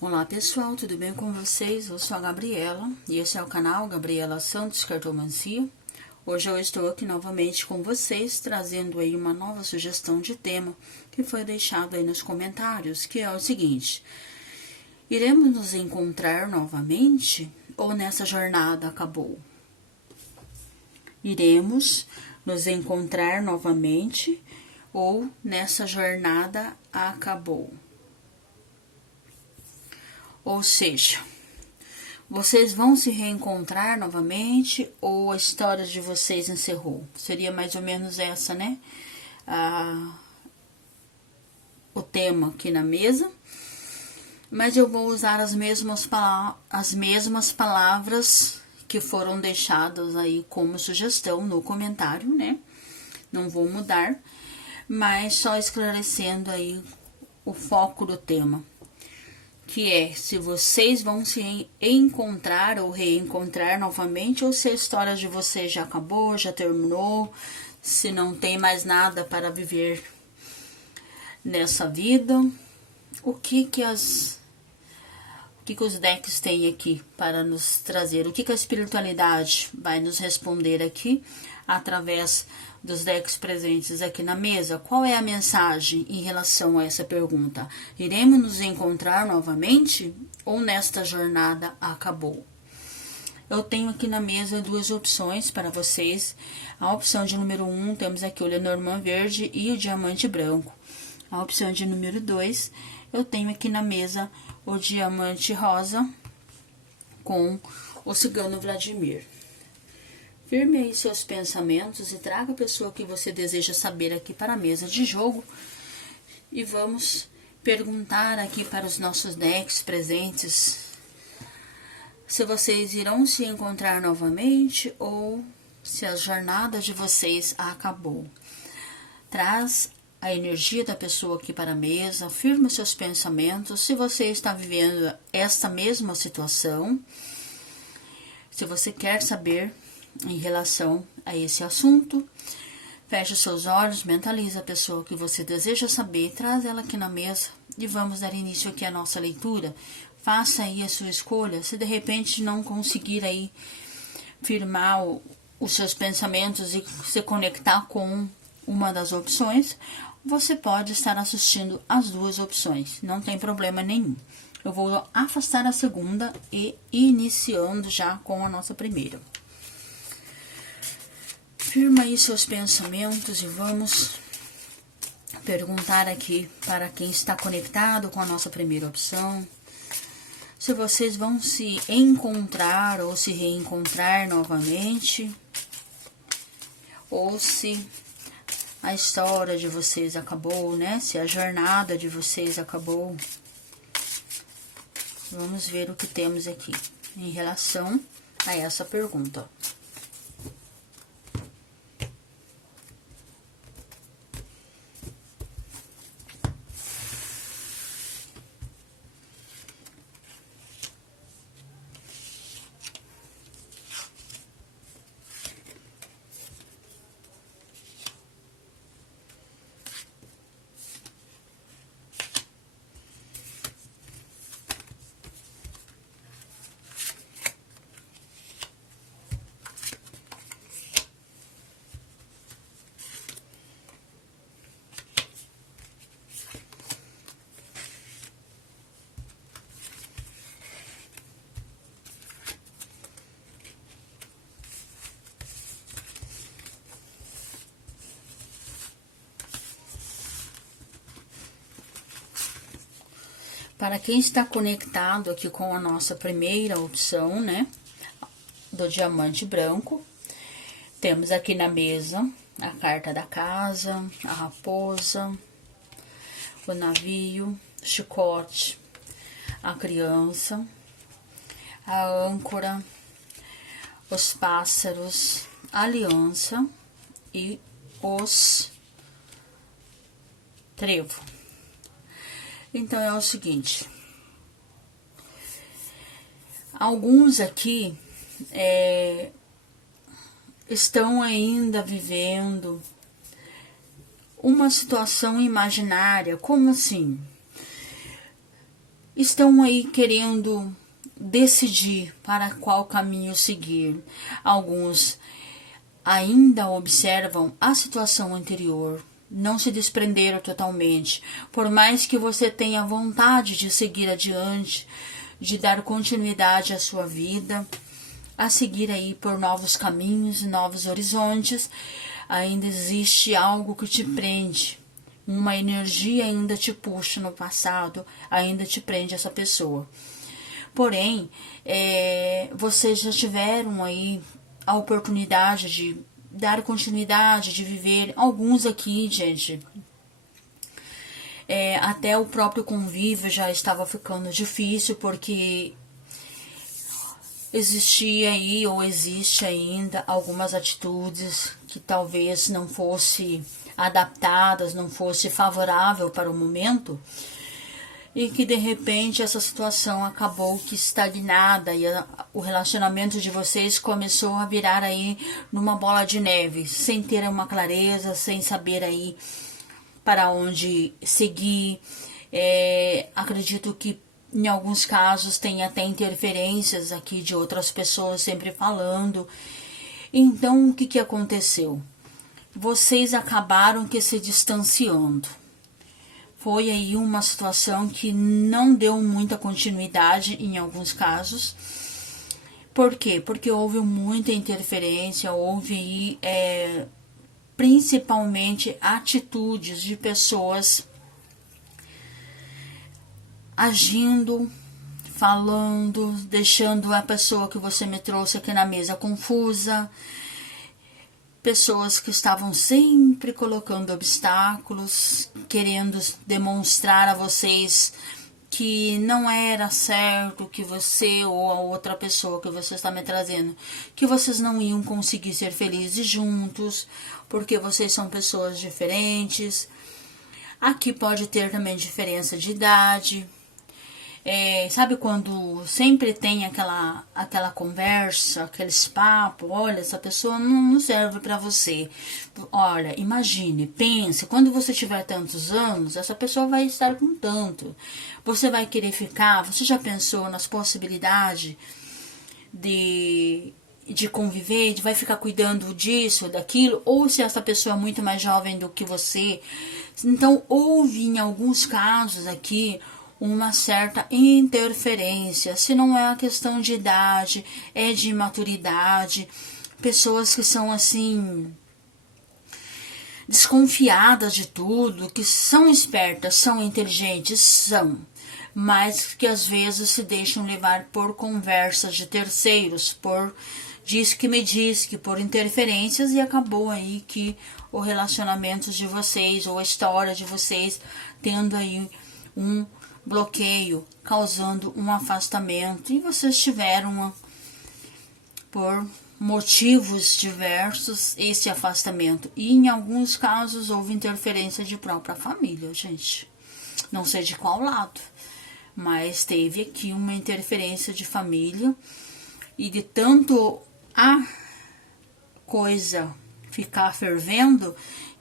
Olá pessoal, tudo bem com vocês? Eu sou a Gabriela e esse é o canal Gabriela Santos Cartomancia. Hoje eu estou aqui novamente com vocês, trazendo aí uma nova sugestão de tema que foi deixado aí nos comentários, que é o seguinte: iremos nos encontrar novamente ou nessa jornada acabou? Iremos nos encontrar novamente ou nessa jornada acabou? Ou seja, vocês vão se reencontrar novamente ou a história de vocês encerrou? Seria mais ou menos essa, né? O tema aqui na mesa. Mas eu vou usar as mesmas palavras que foram deixadas aí como sugestão no comentário, né? Não vou mudar, mas só esclarecendo aí o foco do tema, que é se vocês vão se encontrar ou reencontrar novamente, ou se a história de vocês já acabou, já terminou, se não tem mais nada para viver nessa vida. O que os decks têm aqui para nos trazer? O que a espiritualidade vai nos responder aqui através dos decks presentes aqui na mesa? Qual é a mensagem em relação a essa pergunta? Iremos nos encontrar novamente ou nesta jornada acabou? Eu tenho aqui na mesa duas opções para vocês. A opção de número 1, temos aqui o Lenormand verde e o diamante branco. A opção de número 2, eu tenho aqui na mesa o diamante rosa com o cigano Vladimir. Firme aí seus pensamentos e traga a pessoa que você deseja saber aqui para a mesa de jogo. E vamos perguntar aqui para os nossos decks presentes se vocês irão se encontrar novamente ou se a jornada de vocês acabou. Traz a energia da pessoa aqui para a mesa, firma seus pensamentos. Se você está vivendo esta mesma situação, se você quer saber em relação a esse assunto, feche seus olhos, mentalize a pessoa que você deseja saber, traz ela aqui na mesa e vamos dar início aqui à nossa leitura. Faça aí a sua escolha. Se de repente não conseguir aí firmar os seus pensamentos e se conectar com uma das opções, você pode estar assistindo as duas opções, não tem problema nenhum. Eu vou afastar a segunda e iniciando já com a nossa primeira. Firma aí seus pensamentos e vamos perguntar aqui para quem está conectado com a nossa primeira opção, se vocês vão se encontrar ou se reencontrar novamente, ou se a história de vocês acabou, né? Se a jornada de vocês acabou. Vamos ver o que temos aqui em relação a essa pergunta. Para quem está conectado aqui com a nossa primeira opção, né, do diamante branco, temos aqui na mesa a carta da casa, a raposa, o navio, o chicote, a criança, a âncora, os pássaros, a aliança e os trevo. Então, é o seguinte, alguns aqui estão ainda vivendo uma situação imaginária. Como assim? estão aí querendo decidir para qual caminho seguir. Alguns ainda observam a situação anterior, não se desprenderam totalmente. Por mais que você tenha vontade de seguir adiante, de dar continuidade à sua vida, a seguir aí por novos caminhos e novos horizontes, ainda existe algo que te prende. Uma energia ainda te puxa no passado, ainda te prende essa pessoa. Porém, vocês já tiveram aí a oportunidade de dar continuidade, de viver. Alguns aqui, gente, até o próprio convívio já estava ficando difícil, porque existia aí ou existe ainda algumas atitudes que talvez não fosse adaptadas, não fosse favorável para o momento, e que de repente essa situação acabou que estagnada e o relacionamento de vocês começou a virar aí numa bola de neve, sem ter uma clareza, sem saber aí para onde seguir. Acredito que em alguns casos tem até interferências aqui de outras pessoas sempre falando. Então o que aconteceu? Vocês acabaram que se distanciando. Foi aí uma situação que não deu muita continuidade em alguns casos. Por quê? Porque houve muita interferência, houve aí principalmente atitudes de pessoas agindo, falando, deixando a pessoa que você me trouxe aqui na mesa confusa. Pessoas que estavam sempre colocando obstáculos, querendo demonstrar a vocês que não era certo, que você ou a outra pessoa que você está me trazendo, que vocês não iam conseguir ser felizes juntos, porque vocês são pessoas diferentes. Aqui pode ter também diferença de idade. Sabe quando sempre tem aquela conversa, aqueles papos, olha, essa pessoa não serve para você. Olha, imagine, pense, quando você tiver tantos anos, essa pessoa vai estar com tanto. Você vai querer ficar, você já pensou nas possibilidades de conviver, vai ficar cuidando disso, daquilo, ou se essa pessoa é muito mais jovem do que você. Então, houve em alguns casos aqui uma certa interferência, se não é a questão de idade, é de maturidade, pessoas que são assim desconfiadas de tudo, que são espertas, são inteligentes, são, mas que às vezes se deixam levar por conversas de terceiros, por diz que me diz, que por interferências, e acabou aí que o relacionamento de vocês, ou a história de vocês, tendo aí um bloqueio, causando um afastamento, e vocês tiveram por motivos diversos esse afastamento, e em alguns casos houve interferência de própria família, gente, não sei de qual lado, mas teve aqui uma interferência de família, e de tanto a coisa ficar fervendo,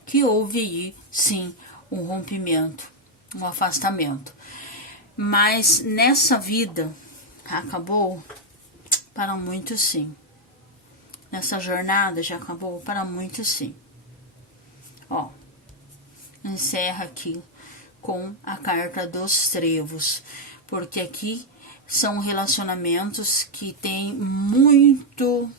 que houve aí sim um rompimento, um afastamento. Mas nessa vida acabou para muitos sim. Nessa jornada já acabou para muitos sim. Ó, encerra aqui com a carta dos trevos, porque aqui são relacionamentos que têm muito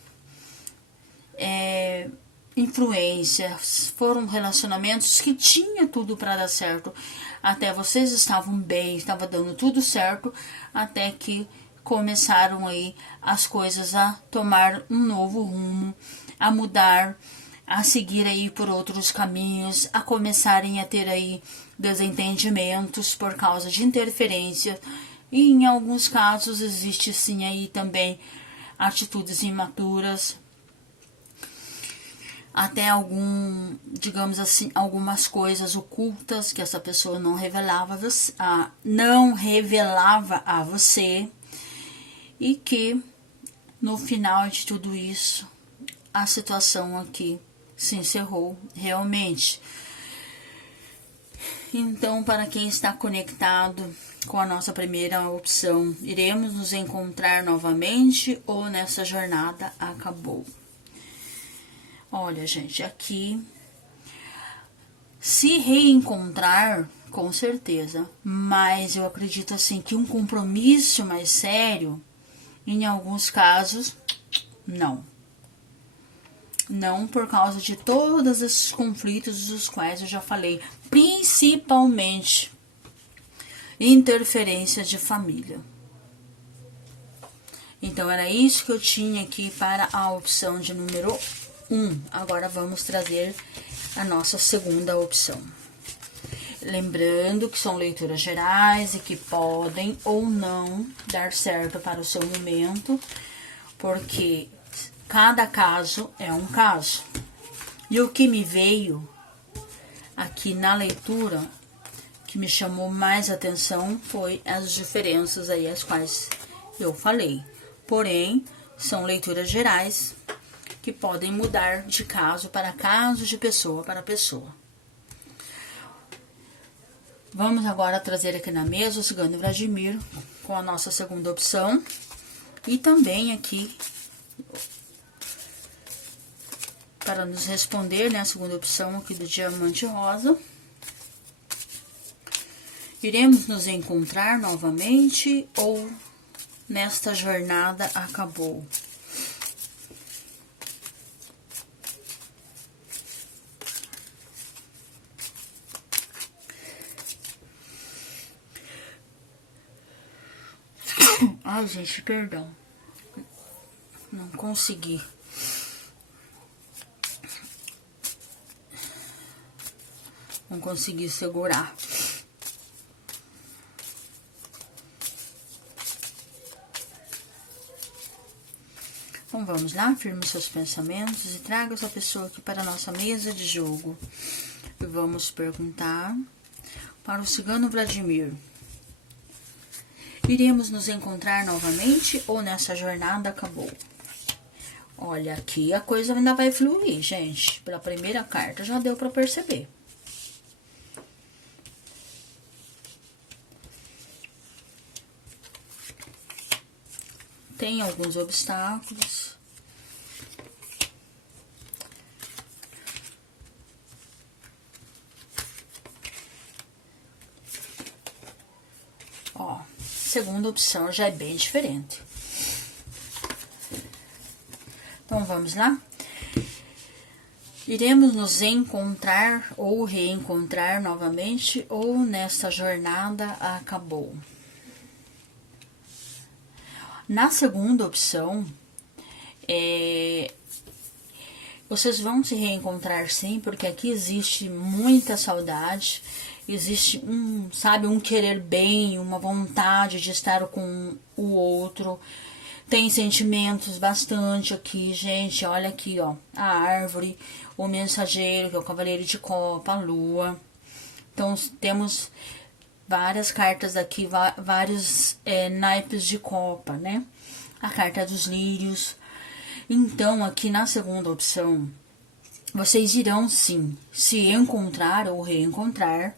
influência, foram relacionamentos que tinha tudo para dar certo, até vocês estavam bem, estava dando tudo certo, até que começaram aí as coisas a tomar um novo rumo, a mudar, a seguir aí por outros caminhos, a começarem a ter aí desentendimentos por causa de interferência, e em alguns casos existe sim aí também atitudes imaturas, até digamos assim, algumas coisas ocultas que essa pessoa não revelava a você, e que no final de tudo isso a situação aqui se encerrou realmente. Então, para quem está conectado com a nossa primeira opção. Iremos nos encontrar novamente ou nessa jornada acabou? Olha, gente, aqui se reencontrar, com certeza, mas eu acredito assim que um compromisso mais sério, em alguns casos, não. Não, por causa de todos esses conflitos dos quais eu já falei, principalmente interferência de família. Então, era isso que eu tinha aqui para a opção de número 1. Agora, vamos trazer a nossa segunda opção. Lembrando que são leituras gerais e que podem ou não dar certo para o seu momento, porque cada caso é um caso. E o que me veio aqui na leitura, que me chamou mais atenção, foi as diferenças aí as quais eu falei. Porém, são leituras gerais que podem mudar de caso para caso, de pessoa para pessoa. Vamos agora trazer aqui na mesa o Cigano Vladimir com a nossa segunda opção. E também aqui, para nos responder, né, a segunda opção aqui do Diamante Rosa. Iremos nos encontrar novamente ou nesta jornada acabou? Ai, gente, perdão. Não consegui. Não consegui segurar. Então, vamos lá, firme seus pensamentos e traga essa pessoa aqui para a nossa mesa de jogo. E vamos perguntar para o Cigano Vladimir. Iremos nos encontrar novamente ou nessa jornada acabou? Olha, aqui a coisa ainda vai fluir, gente. Pela primeira carta já deu para perceber. Tem alguns obstáculos. Ó, segunda opção já é bem diferente. Então, vamos lá? Iremos nos encontrar ou reencontrar novamente ou nesta jornada acabou? Na segunda opção, vocês vão se reencontrar sim, porque aqui existe muita saudade, existe um querer bem, uma vontade de estar com o outro. Tem sentimentos bastante aqui, gente. Olha aqui, ó, a árvore, o mensageiro, que é o cavaleiro de copa, a lua. Então, temos várias cartas aqui, vários naipes de copa, né? A carta dos lírios. Então, aqui na segunda opção, vocês irão sim se encontrar ou reencontrar.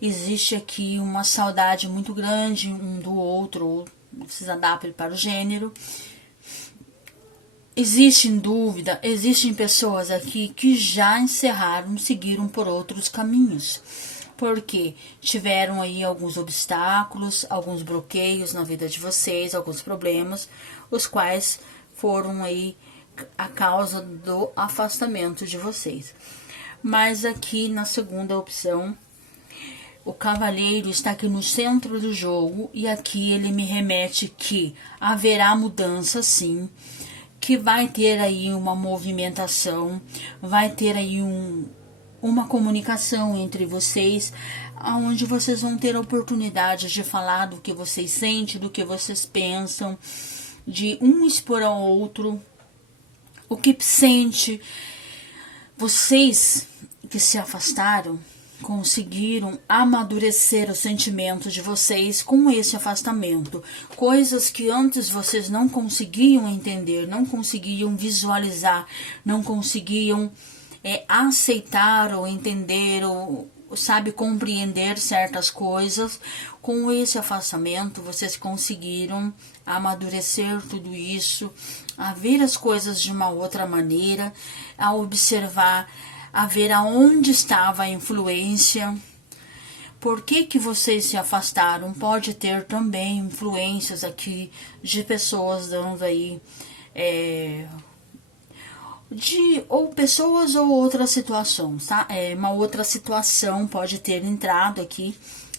Existe aqui uma saudade muito grande um do outro, ou se adapta para o gênero. Existe dúvida, existem pessoas aqui que já encerraram, seguiram por outros caminhos. Porque tiveram aí alguns obstáculos, alguns bloqueios na vida de vocês, alguns problemas, os quais foram aí a causa do afastamento de vocês. Mas aqui na segunda opção, o cavaleiro está aqui no centro do jogo e aqui ele me remete que haverá mudança sim, que vai ter aí uma movimentação, vai ter aí uma comunicação entre vocês, onde vocês vão ter a oportunidade de falar do que vocês sentem, do que vocês pensam, de um expor ao outro o que sente. Vocês que se afastaram conseguiram amadurecer os sentimentos de vocês com esse afastamento. Coisas que antes vocês não conseguiam entender, não conseguiam visualizar, não conseguiam aceitar ou entender sabe, compreender certas coisas. Com esse afastamento, vocês conseguiram amadurecer tudo isso, a ver as coisas de uma outra maneira, a observar, a ver aonde estava a influência. Por que vocês se afastaram? Pode ter também influências aqui de pessoas dando aí ou pessoas ou outras situações, tá? Uma outra situação pode ter entrado aqui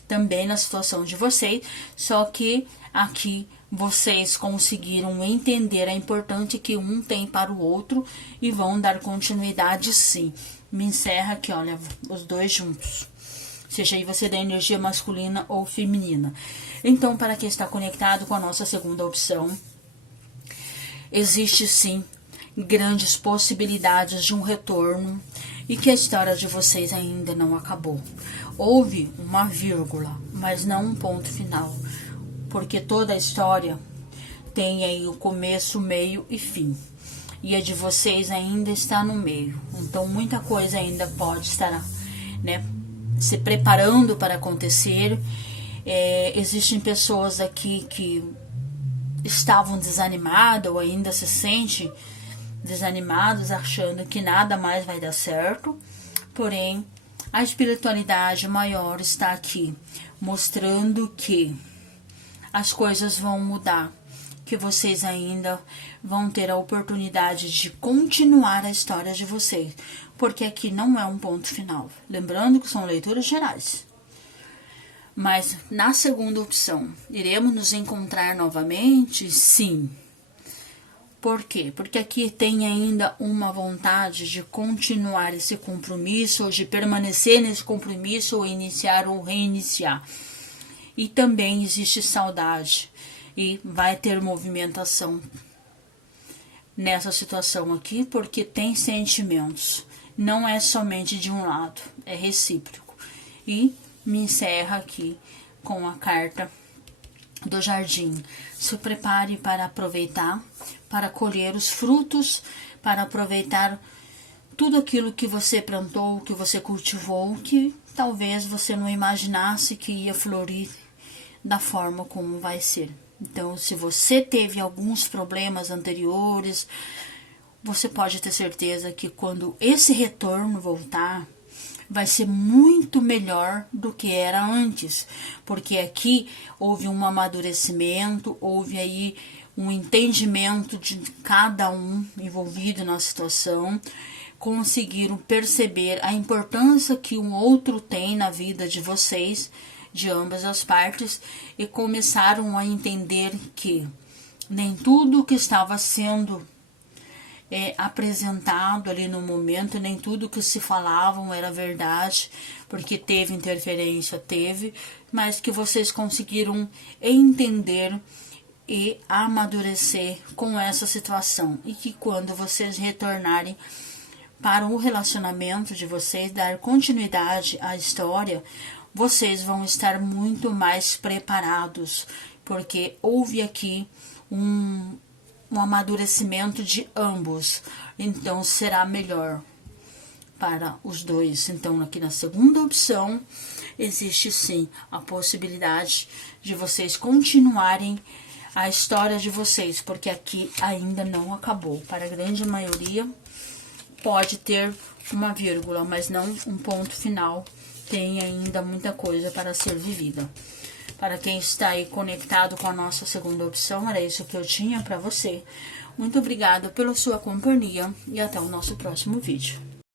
também na situação de vocês, só que aqui vocês conseguiram entender a importância que um tem para o outro e vão dar continuidade, sim. Me encerra aqui, olha, os dois juntos. Seja aí você da energia masculina ou feminina. Então, para quem está conectado com a nossa segunda opção, existe sim grandes possibilidades de um retorno e que a história de vocês ainda não acabou. Houve uma vírgula, mas não um ponto final, porque toda a história tem aí o começo, meio e fim. E a de vocês ainda está no meio. Então, muita coisa ainda pode estar, né, se preparando para acontecer. Existem pessoas aqui que estavam desanimadas ou ainda se sentem desanimados, achando que nada mais vai dar certo. Porém, a espiritualidade maior está aqui, mostrando que as coisas vão mudar, que vocês ainda vão ter a oportunidade de continuar a história de vocês, porque aqui não é um ponto final. Lembrando que são leituras gerais. Mas na segunda opção, iremos nos encontrar novamente? Sim. Por quê? Porque aqui tem ainda uma vontade de continuar esse compromisso, ou de permanecer nesse compromisso, ou iniciar ou reiniciar. E também existe saudade. E vai ter movimentação nessa situação aqui, porque tem sentimentos. Não é somente de um lado, é recíproco. E me encerra aqui com a carta do jardim. Se prepare para aproveitar, para colher os frutos, para aproveitar tudo aquilo que você plantou, que você cultivou, que talvez você não imaginasse que ia florir da forma como vai ser. Então, se você teve alguns problemas anteriores, você pode ter certeza que quando esse retorno voltar, vai ser muito melhor do que era antes, porque aqui houve um amadurecimento, houve aí um entendimento de cada um envolvido na situação, conseguiram perceber a importância que um outro tem na vida de vocês, de ambas as partes, e começaram a entender que nem tudo que estava sendo apresentado ali no momento, nem tudo que se falavam era verdade, porque teve interferência, mas que vocês conseguiram entender e amadurecer com essa situação, e que quando vocês retornarem para o relacionamento de vocês, dar continuidade à história, vocês vão estar muito mais preparados, porque houve aqui um amadurecimento de ambos, então será melhor para os dois. Então, aqui na segunda opção, existe sim a possibilidade de vocês continuarem a história de vocês, porque aqui ainda não acabou. Para a grande maioria, pode ter uma vírgula, mas não um ponto final. Tem ainda muita coisa para ser vivida. Para quem está aí conectado com a nossa segunda opção, era isso que eu tinha para você. Muito obrigada pela sua companhia e até o nosso próximo vídeo.